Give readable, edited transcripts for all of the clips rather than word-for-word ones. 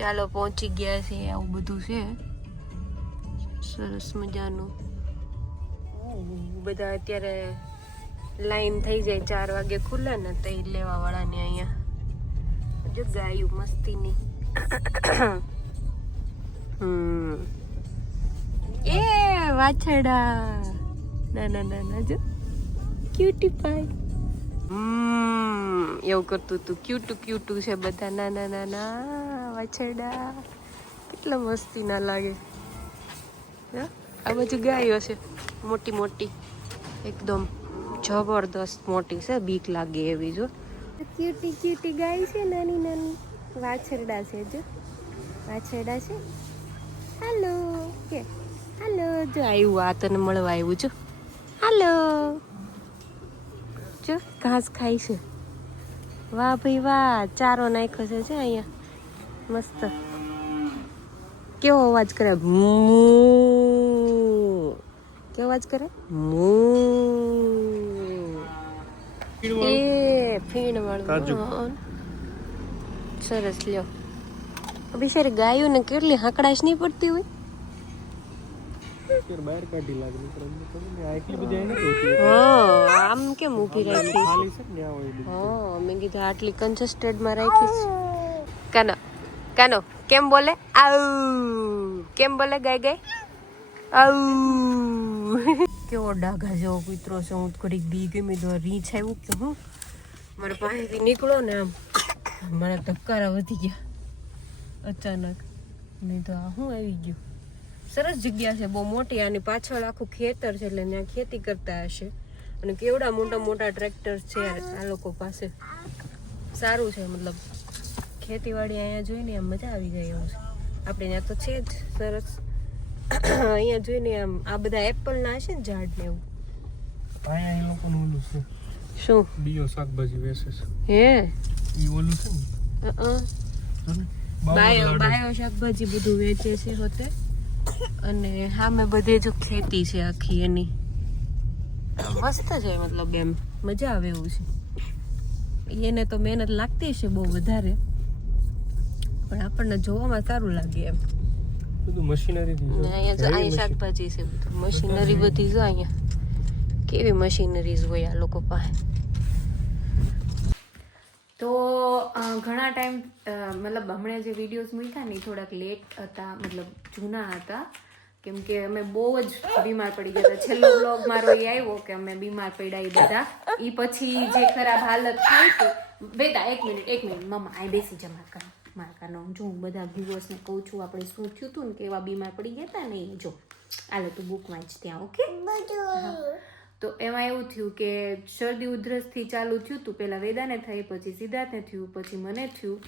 ચાલો પહોંચી ગયા છે, આવું બધું છે સરસ મજાનું. બધા અત્યારે લાઈન થઈ જાય 4 વાગે ખુલે ને તો લેવા વાળાને અહીંયા જો ગાયું મસ્તીની. એ વાછડા ના ના ના જો ક્યુટી પાઈ. એવું કરતું તું ક્યુટુ છે બધા નાના નાના વાછડા, કેટલા મસ્તી ના લાગે. આ બાજુ ગાયો છે મોટી મોટી એકદમ જબરદસ્ત મોટી છે, બીક લાગે એવી. જો ક્યુટી ગાય છે, નાની નાની વાછરડા છે. જો વાછરડા છે. હાલો કે હાલો. જો આવ્યું આ તને મળવા આવ્યું. જો હાલો. જો ઘાસ ખાય છે. વાહ ભાઈ વાહ, ચારો નાખ્યો છે અહીંયા મસ્ત. કેવો અવાજ કરે, કેવો અવાજ કરે. એ ફીણ વાળું સરસ. લ્યો બિચારી ગાયું ને કેટલી હકડાશ નહીં પડતી હોય. બહાર કાઢી લાગે. આમ કેમ ઊભી રાખી? મેં કીધું આટલી કન્જસ્ટેડમાં રાખી. કાનો કાનો કેમ બોલે? આઉ કેમ બોલે? ગાય ગાય આઉ. કેવો ડાઘા જેવો કૂતરો છે. હું ઘડીક બી ગમી તો રીંછ આવ્યું કે હું મારા પાસેથી નીકળો ને આમ મારા ધબકારા વધી ગયા અચાનક. નહીં તો આ શું આવી ગયું. સરસ જગ્યા છે, બહુ મોટી. આની પાછળ આખું ખેતર છે એટલે ત્યાં ખેતી કરતા હશે. અને કેવડા મોટા મોટા ટ્રેક્ટર છે આ લોકો પાસે. સારું છે, મતલબ ખેતીવાડી અહીંયા જોઈને આમ મજા આવી જાય એવું છે. આપણે ત્યાં તો છે જ સરસ. અહીંયા જોઈને આમ આ બધા એપલના હશે ને ઝાડ ને એવું. અહીંયા એ લોકોનું ઓલું છે. શું? બીજો શાકભાજી વેચે છે. હે ઈ ઓલું છે ને. બાયો શાકભાજી બધું વેચે છે હોતે. અને સામે બધે જો ખેતી છે આખી એની. મસ્ત છે, મતલબ એમ મજા આવે એવું છે. એને તો મહેનત લાગતી છે બહુ વધારે, પણ આપણને જોવામાં સારું લાગે એમ. બધું મશીનરી અહીંયા શાકભાજી છે બધું મશીનરી બધી. જો અહીંયા કેવી મશીનરીઝ હોય આ લોકો પાસે. તો ઘણા ટાઈમ મતલબ હમણાં જે વિડીયોઝ મૂક્યા ને થોડાક લેટ હતા, મતલબ જૂના હતા, કેમ કે અમે બહુ જ બીમાર પડી ગયા હતા. છેલ્લો બ્લોગ મારો એ આવ્યો કે અમે બીમાર પડ્યા એ બધા. એ પછી જે ખરાબ હાલત થઈ હતી. બેટા એક મિનિટ મમ્મા આ બેસી જા મારકાનો. જો હું બધા વ્યુઅર્સને કહું છું આપણે શું થયું હતું ને કેવા બીમાર પડી ગયા હતા ને એ જો. આલે તું બુક વાંચ ત્યાં. ઓકે. તો એમાં એવું થયું કે શરદી ઉધરસથી ચાલુ થયું હતું. પહેલાં વેદાને થઈ, પછી સિદ્ધાર્થને થયું, પછી મને થયું.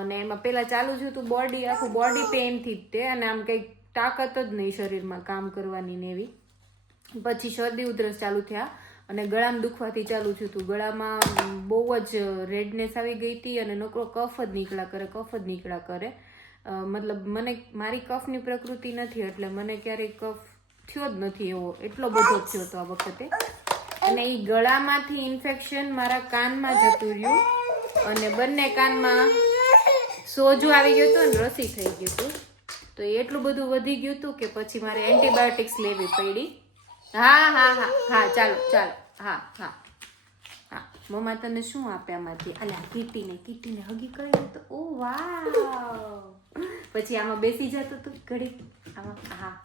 અને એમાં પહેલાં ચાલુ થયું હતું બોડી, આખું બોડી પેઇનથી જ તે. અને આમ કંઈક તાકાત જ નહીં શરીરમાં કામ કરવાની ને એવી. પછી શરદી ઉધરસ ચાલુ થયા અને ગળામાં દુખવાથી ચાલુ થયું હતું. ગળામાં બહુ જ રેડનેસ આવી ગઈ હતી અને નકરો કફ જ નીકળ્યા કરે. મતલબ મને મારી કફની પ્રકૃતિ નથી એટલે મને ક્યારેય કફ થયો જ નથી એવો. એટલો બધો થયો હતો આ વખતે. અને એ ગળામાંથી ઇન્ફેક્શન મારા કાનમાં જતું રહ્યું અને બંને કાનમાં સોજો આવી ગયો હતો અને રસી થઈ ગયું હતું. તો એટલું બધું વધી ગયું હતું કે પછી મારે એન્ટીબાયોટિક્સ લેવી પડી. હા ચાલો હા મમ્મા તને શું આપે આમાંથી? અલ્યા કીટીને હગી કરી તો ઓ વાવ. પછી આમાં બેસી જતો તો ઘડી આમાં. હા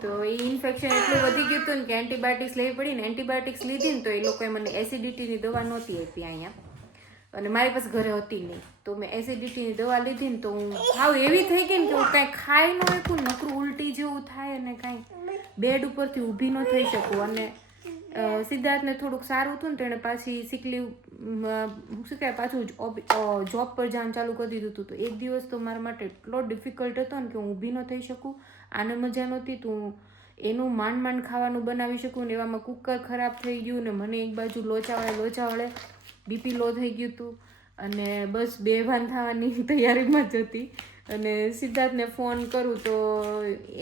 તો એ ઇન્ફેક્શન એટલું વધી ગયું હતું ને કે એન્ટીબાયોટિક્સ લેવી પડી ને. એન્ટીબાયોટિક્સ લીધી ને તો એ લોકોએ મને એસિડિટીની દવા નહોતી આપી અહીંયા, અને મારી પાસે ઘરે હતી નહીં. તો મેં એસિડિટીની દવા લીધી ને તો હું હાવ એવી થઈ ગઈ ને કે હું કાંઈ ખાઈ ન શકું, નકરું ઉલટી જેવું થાય અને કાંઈ બેડ ઉપરથી ઊભી ન થઈ શકું. અને સિદ્ધાર્થને થોડુંક સારું હતું ને તો એણે પાછી સિકલીવ શું કહેવાય પાછું જોબ પર જવાનું ચાલુ કરી દીધું હતું. તો એક દિવસ તો મારા માટે એટલો ડિફિકલ્ટ હતો ને કે હું ઊભી ન થઈ શકું. આને મજા નહોતી તો હું એનું માંડ ખાવાનું બનાવી શકું ને એવામાં કુકર ખરાબ થઈ ગયું ને મને એક બાજુ લોચા વળે બીપી લો થઈ ગયું હતું અને બસ બેભાન થવાની તૈયારીમાં જ હતી. અને સિદ્ધાર્થને ફોન કરું તો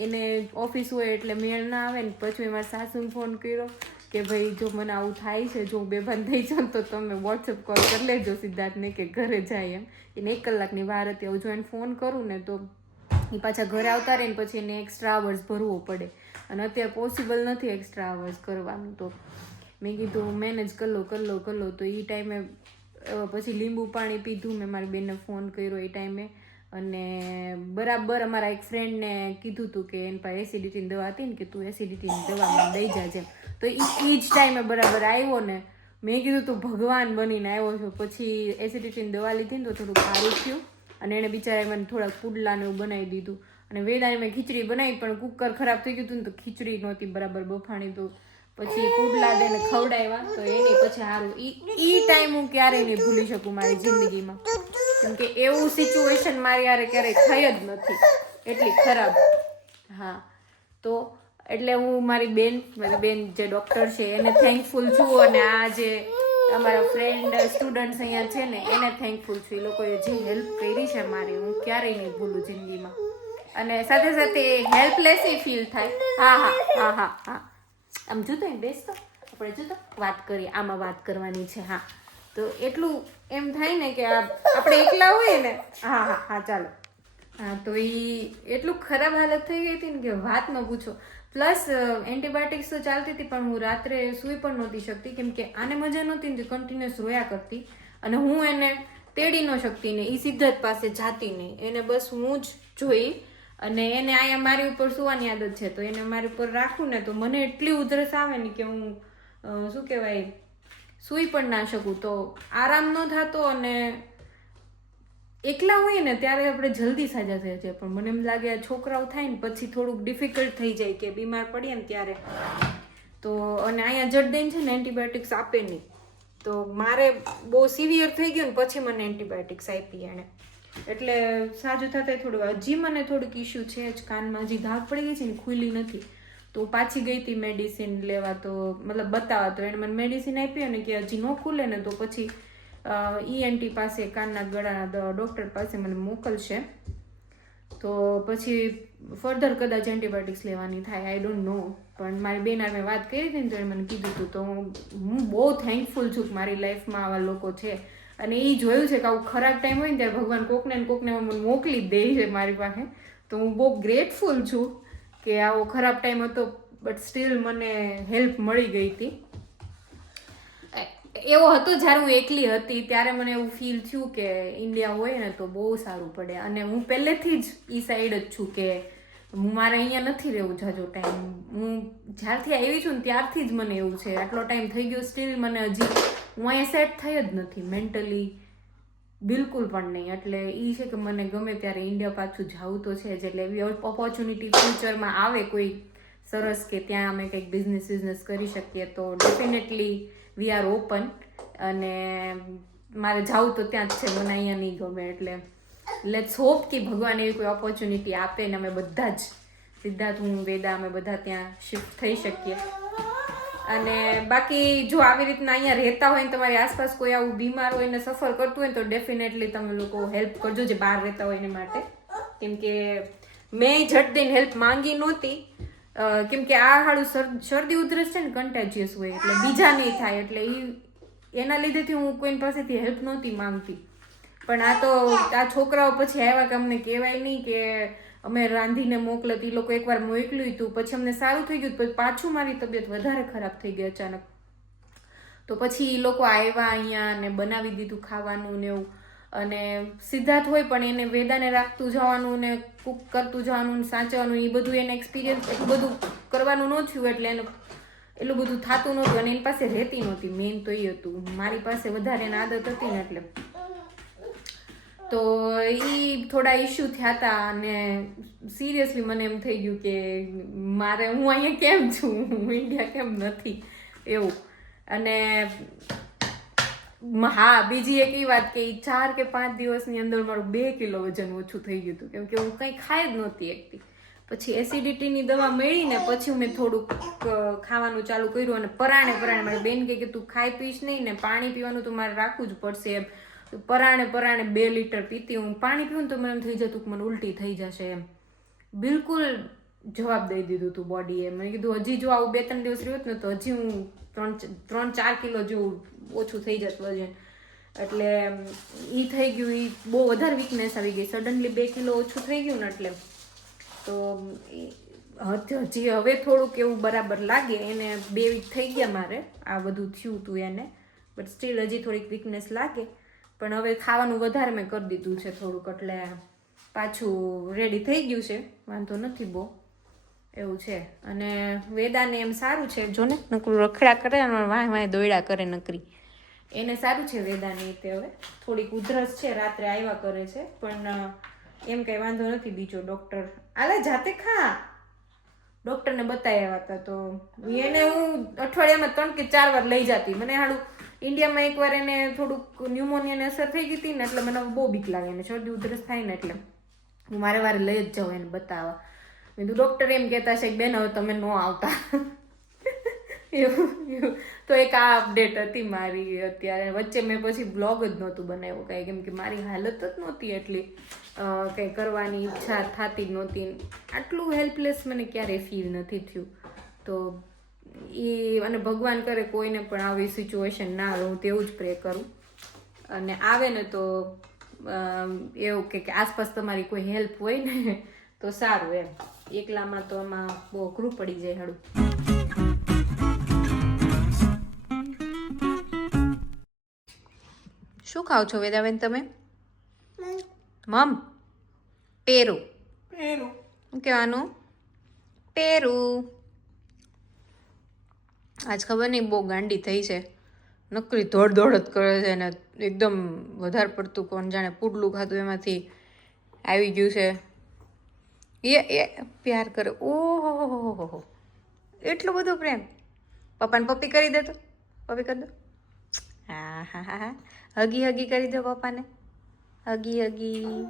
એને ઓફિસ હોય એટલે મેળ ના આવે ને. પછી મેં મારા સાસુને ફોન કર્યો કે ભાઈ જો મને આવું થાય છે, જો હું બેભાન થઈ જાઉં તો તમે વોટ્સએપ કોલ કરી લેજો સિદ્ધાર્થને કે ઘરે જાય એમ. એને 1 કલાકની વાર હતી. હવે જો એને ફોન કરું ને તો એ પાછા ઘરે આવતા રહે ને પછી એને એક્સ્ટ્રા અવર્સ ભરવો પડે અને અત્યારે પોસિબલ નથી એક્સ્ટ્રા અવર્સ કરવાનું. તો મેં કીધું મેનેજ કરી લો. તો એ ટાઈમે પછી લીંબુ પાણી પીધું. મેં મારી બેનને ફોન કર્યો એ ટાઈમે અને બરાબર અમારા એક ફ્રેન્ડને કીધું હતું કે એની પાસે એસિડિટીની દવા હતી ને કે તું એસિડિટીની દવા મને દઈ જાજે. તો એ જ ટાઈમે બરાબર આવ્યો ને મેં કીધું તું ભગવાન બનીને આવ્યો છો. પછી એસિડિટીની દવા લીધી ને તો થોડું સારું થયું અને એને બિચારાએ મને થોડાક પુડલા ને એવું બનાવી દીધું. અને વેદાને મેં ખીચડી બનાવી પણ કુકર ખરાબ થઈ ગયું હતું ને તો ખીચડી નહોતી બરાબર બફાણી. તો પછી પુડલા એને ખવડાવ્યા તો એની પછી સારું. ઈ ટાઈમ હું ક્યારેય નહીં ભૂલી શકું મારી જિંદગીમાં, કેમ કે એવું સિચ્યુએશન મારી યારે ક્યારેય થઈ જ નથી એટલી ખરાબ. હા, તો એટલે હું મારી બેન જે ડૉક્ટર છે એને થેન્કફુલ છું અને આ જે અમારા ફ્રેન્ડ સ્ટુડન્ટ્સ અહીંયા છે ને એને થેન્કફુલ છું. એ લોકોએ જે હેલ્પ કરી છે મારી હું ક્યારેય નહીં ભૂલું જિંદગીમાં. અને સાથે સાથે હેલ્પલેસ ફીલ થાય. હા આમ જોતો બેસતો આપણે જોતો વાત કરીએ, આમાં વાત કરવાની છે. હા, તો એટલું એમ થાય ને કે આપણે એકલા હોય ને. હા ચાલો. હા, તો એ એટલું ખરાબ હાલત થઈ ગઈ હતી ને કે વાત ન પૂછો. પ્લસ એન્ટીબાયોટિક્સ તો ચાલતી હતી પણ હું રાત્રે સૂઈ પણ નહોતી શકતી કેમ કે આને મજા નહોતી ને કન્ટિન્યુઅસ રોયા કરતી અને હું એને તેડી ન શકતી ને એ સિદ્ધાર્થ પાસે જાતી નહીં. એને બસ હું જ જોઈ અને એને અહીંયા મારી ઉપર સુવાની આદત છે તો એને મારી ઉપર રાખું ને તો મને એટલી ઉધરસ આવે ને કે હું શું કહેવાય સૂઈ પણ ના શકું. તો આરામ ન થતો અને એકલા હોય ને ત્યારે આપણે જલ્દી સાજા થઈ જાય પણ મને એમ લાગે આ છોકરાઓ થાય ને પછી થોડુંક ડિફિકલ્ટ થઈ જાય કે બીમાર પડીએ ને ત્યારે. તો અને અહીંયા જડદેન છે ને એન્ટીબાયોટિક્સ આપે નહીં તો મારે બહુ સિવિયર થઈ ગયું ને પછી મને એન્ટીબાયોટિક્સ આપી એણે એટલે સાજું થતા થોડું. હજી મને થોડુંક ઇશ્યુ છે જ કાનમાં, હજી ધાક પડી ગઈ છે ને ખુલ્લી નથી તો પાછી ગઈ હતી મેડિસિન લેવા તો મતલબ બતાવવા. તો એણે મને મેડિસિન આપી અને કે હજી ન ખુલે ને તો પછી ENT પાસે કાનના ગળાના ડૉક્ટર પાસે મને મોકલશે તો પછી ફર્ધર કદાચ એન્ટીબાયોટિક્સ લેવાની થાય. I don't know. પણ મારી બેન મેં વાત કરી હતી ને તો એને મને કીધું હતું તો હું બહુ થેન્કફુલ છું કે મારી લાઈફમાં આવા લોકો છે અને એ જોયું છે કે આવું ખરાબ ટાઈમ હોય ને ત્યારે ભગવાન કોકને ને કોકને મને મોકલી જ દે છે મારી પાસે. તો હું બહુ ગ્રેટફુલ છું કે આવો ખરાબ ટાઈમ હતો બટ સ્ટીલ મને હેલ્પ મળી ગઈ હતી. એવો હતો જ્યારે હું એકલી હતી ત્યારે મને એવું ફીલ થયું કે ઇન્ડિયા હોય ને તો બહુ સારું પડે અને હું પહેલેથી જ એ સાઈડ જ છું કે મારે અહીંયા નથી રહેવું જાજો ટાઈમ. હું જ્યારથી આવી છું ને ત્યારથી જ મને એવું છે આટલો ટાઈમ થઈ ગયો સ્ટીલ મને હજી હું અહીંયા સેટ થઈ જ નથી મેન્ટલી બિલકુલ પણ નહીં. એટલે એ છે કે મને ગમે ત્યારે ઇન્ડિયા પાછું જવું તો છે જ. એટલે એવી ઓપોર્ચ્યુનિટી ફ્યુચરમાં આવે કોઈ સરસ કે ત્યાં અમે કંઈક બિઝનેસ કરી શકીએ તો ડેફિનેટલી વી આર ઓપન અને મારે જવું તો ત્યાં જ છે, મને અહીંયા નહીં ગમે. એટલે લેટ્સ હોપ કે ભગવાન એવી કોઈ ઓપોર્ચ્યુનિટી આપે ને અમે બધા જ સિદ્ધાર્થ, હું, વેદા અમે બધા ત્યાં શિફ્ટ થઈ શકીએ. અને બાકી જો આવી રીતના અહીંયા રહેતા હોય ને તમારી આસપાસ કોઈ આવું બીમાર હોય ને સફર કરતું હોય તો ડેફિનેટલી તમે લોકો હેલ્પ કરજો જે બહાર રહેતા હોય એને માટે. કેમ કે મેં ઝટ દઈને હેલ્પ માંગી નહોતી કેમ કે આ હાડું શરદી ઉધરસ છે ને કન્ટેજિયસ હોય એટલે બીજા નહીં થાય એટલે એના લીધેથી હું કોઈ પાસેથી હેલ્પ નહોતી માંગતી. પણ આ છોકરાઓ પછી આવ્યા કે અમને કહેવાય નહીં કે અમે રાંધીને મોકલત. એ લોકો એકવાર મોકલ્યું હતું પછી અમને સારું થઈ ગયું પછી પાછું મારી તબિયત વધારે ખરાબ થઈ ગઈ અચાનક. તો પછી એ લોકો આવ્યા અહીંયા અને બનાવી દીધું ખાવાનું ને એવું. અને સિદ્ધાર્થ હોય પણ એને વેદાને રાખતું જવાનું ને કુક કરતું જવાનું ને સાચવવાનું એ બધું એને એક્સપિરિયન્સ એટલું બધું કરવાનું ન થયું એટલે એને એટલું બધું થતું નહોતું અને એની પાસે રહેતી નહોતી. મેઇન તો એ હતું મારી પાસે વધારે એની આદત હતી ને એટલે તો એ થોડા ઇશ્યુ થયા હતા અને સિરિયસલી મને એમ થઈ ગયું કે મારે હું અહીંયા કેમ છું, હું ઇન્ડિયા કેમ નથી એવું. અને હા, બીજી એક એ વાત કે 4 કે 5 દિવસની અંદર મારું 2 કિલો વજન ઓછું થઈ ગયું હતું કેમ કે હું કંઈ ખાઈ જ નહોતી એકતી. પછી એસિડિટીની દવા મળી ને પછી મેં થોડુંક ખાવાનું ચાલુ કર્યું અને પરાણે મારી બેન કહે કે તું ખાઈ પીશ નહીં ને પાણી પીવાનું તો મારે રાખવું જ પડશે એમ. પરાણે 2 લીટર પીતી હું. પાણી પીવું ને તો મને એમ થઈ જતું કે મને ઉલટી થઈ જશે એમ. બિલકુલ જવાબ દઈ દીધું હતું બોડીએ. મેં કીધું હજી જો આવું 2-3 દિવસ રહ્યું ને તો હજી હું 3-4 કિલો જેવું ઓછું થઈ જતું વજન. એટલે એ થઈ ગયું, એ બહુ વધારે વીકનેસ આવી ગઈ. સડનલી 2 કિલો ઓછું થઈ ગયું ને એટલે તો હજી હવે થોડુંક એવું બરાબર લાગે. એને 2 વીક થઈ ગયા મારે આ બધું થયું હતું એને, બટ સ્ટીલ હજી થોડીક વીકનેસ લાગે. પણ હવે ખાવાનું વધારે મેં કરી દીધું છે થોડુંક, એટલે પાછું રેડી થઈ ગયું છે, વાંધો નથી બહુ એવું છે. અને વેદાને એમ સારું છે, જો ને નકરું રખડા કરે અને વાંય દોડ્યા કરે નકરી. એને સારું છે વેદાને. તે હવે થોડીક ઉધરસ છે, રાત્રે આવ્યા કરે છે, પણ એમ કઈ વાંધો નથી. બીજો ડોક્ટર આલે જાતે ખા, ડોક્ટરને બતાવ્યા હતા તો એને હું અઠવાડિયામાં 3 કે 4 વાર લઈ જતી. મને હાડું ઇન્ડિયામાં એકવાર એને થોડુંક ન્યુમોનિયાની અસર થઈ ગઈ હતી ને, એટલે મને બહુ બીક લાગે. એને શરદી ઉધરસ થાય ને એટલે હું વારે લઈ જ જાઉં એને બતાવવા. મેં કીધું ડૉક્ટર એમ કહેતા છે કે બેન હવે તમે ન આવતા. એવું તો એક આ અપડેટ હતી મારી અત્યારે. વચ્ચે મેં પછી બ્લોગ જ નહોતું બનાવ્યું કાંઈ, કેમ કે મારી હાલત જ નહોતી એટલી, કંઈ કરવાની ઈચ્છા થતી જ નહોતી. આટલું હેલ્પલેસ મને ક્યારેય ફીલ નથી થયું. તો એ અને ભગવાન કરે કોઈને પણ આવી સિચ્યુએશન ના આવે, હું તેવું જ પ્રે કરું. અને આવે ને તો એવું કે આસપાસ તમારી કોઈ હેલ્પ હોય ને તો સારું એમ. એકલામાં તો એમાં બહુ અઘરું પડી જાય હાડું. શું ખાવ છો વેદાબેન તમે? મમ પેરું શું કહેવાનું? પેરું. આજ ખબર નહીં બહુ ગાંડી થઈ છે, નકરી દોડ જ કરે છે ને એકદમ વધારે પડતું કોણ જાણે પુડલું ખાતું એમાંથી આવી ગયું છે. એ પ્યાર કરે. ઓહો, એટલો બધો પ્રેમ. પપ્પાને પપ્પી કરી દે તો, પપ્પી કરી દો. હા, હગી કરી દો પપ્પાને, હગી.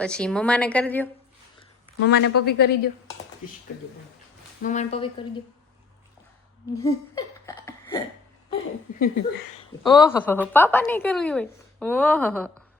પછી મમ્માને કરી દો, મમ્માને પપ્પી કરી દો, મમ્માને પપ્પી કરી દો. ઓહો, પાપા નહીં કરવી હોય. ઓહો